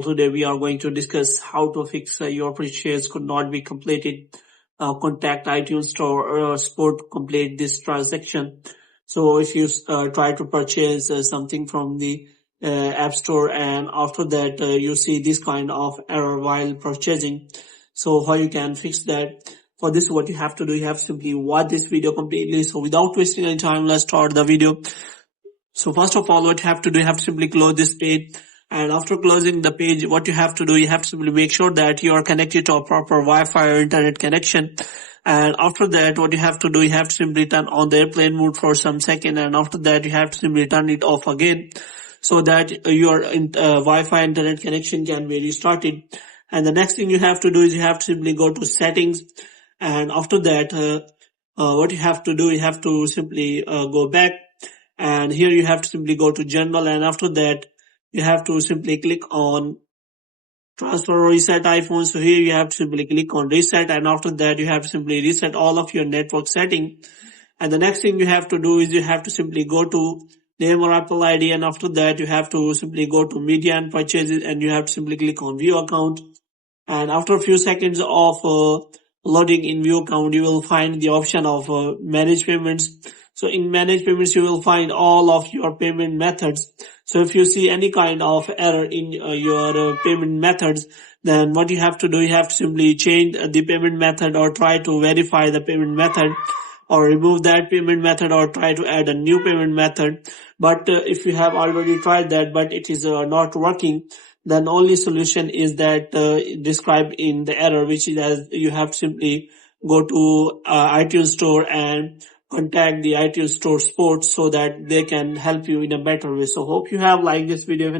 channel. Today we are going to discuss how to fix your purchase could not be completed. Contact iTunes Store or support complete this transaction. So if you try to purchase something from the App Store and after that you see this kind of error while purchasing, so how you can fix that? For this, what you have to do, you have to simply watch this video completely. So without wasting any time, let's start the video. So first of all, what you have to do, you have to simply close this page. And after closing the page, what you have to do, you have to simply make sure that you are connected to a proper Wi-Fi or internet connection. And after that, what you have to do, you have to simply turn on the airplane mode for some second. And after that, you have to simply turn it off again so that your Wi-Fi internet connection can be restarted. And the next thing you have to do is you have to simply go to settings. And after that, what you have to do, you have to simply go back. And here you have to simply go to general, and after that you have to simply click on transfer or reset iPhone. So here you have to simply click on reset, and after that you have to simply reset all of your network setting. And the next thing you have to do is you have to simply go to name or Apple ID, and after that you have to simply go to media and purchases, and you have to simply click on view account. And after a few seconds of loading in view account, you will find the option of manage payments. So in manage payments, you will find all of your payment methods. So if you see any kind of error in your payment methods, then what you have to do, you have to simply change the payment method or try to verify the payment method, or remove that payment method or try to add a new payment method. But if you have already tried that but it is not working, then only solution is that described in the error, which is as you have to simply go to iTunes Store and contact the iTunes Store support so that they can help you in a better way. So hope you have liked this video.